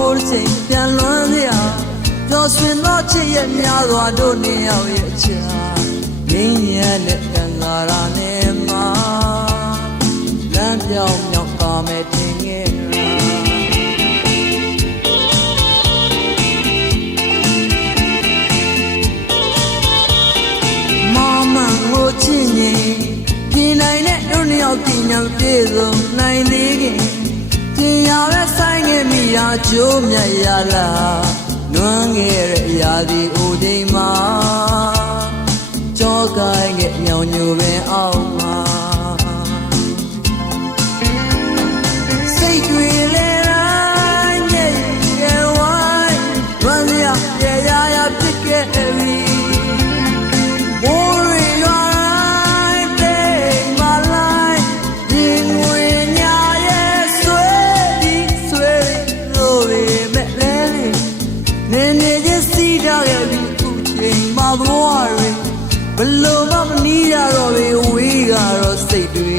ိုးချိန်ပြန်လွမ်းစရာပျော်ရွှင်သောချစ်ရဲ့များစွာတို့နှစ်ယောက်ရဲ့ချာငင်းရတဲ့ကံကားရာနဲ့မှာလမ်းပြောင်းမြောက်ပါမယ်တင်ခဲ့ချစ်ရင်ပြင်နိုင်တဲ့တို့နှစ်ယောက်ပြင်ညာပြေဆုံးနိုင်သေးခင်ပြင်ရပဲဆိုင်ခဲ့မိရာကျိုးမြတ်ရလားနွမ်းခဲ့တဲ့ရာသီအိုချိန်မှာကြောကိုင်းရဲ့မြောင်ညိုပင်အောက်မှာစိတ်တွေလဲတိုင်းရဲ့ရဲ့ဝိုင်းဝမ်းရရဲ့ရဖြစ်ခဲ့ပြီဘလို့မနီးရတော့လေဝေးကတော့စိတ်တွေ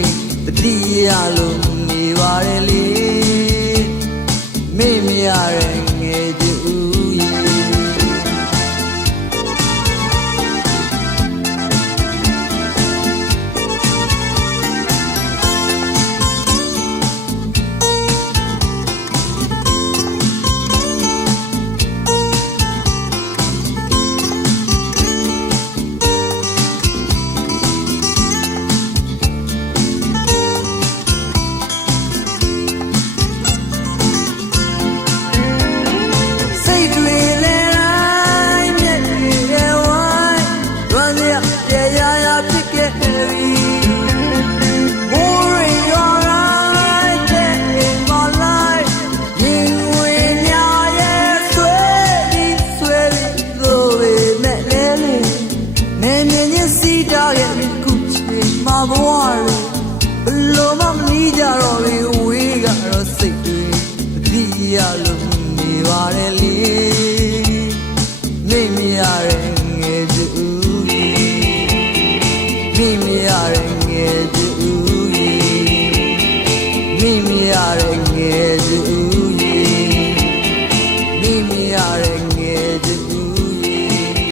တတိယလုံးနေပါတယ်လေမေ့မရတဲ့ငယ်တူဘဝတွေဘလို့မနီးကြတော့လေဝေးကတော့စိတ်တွေအတိအရလုံးနေပါတယ်လေနေမရတဲ့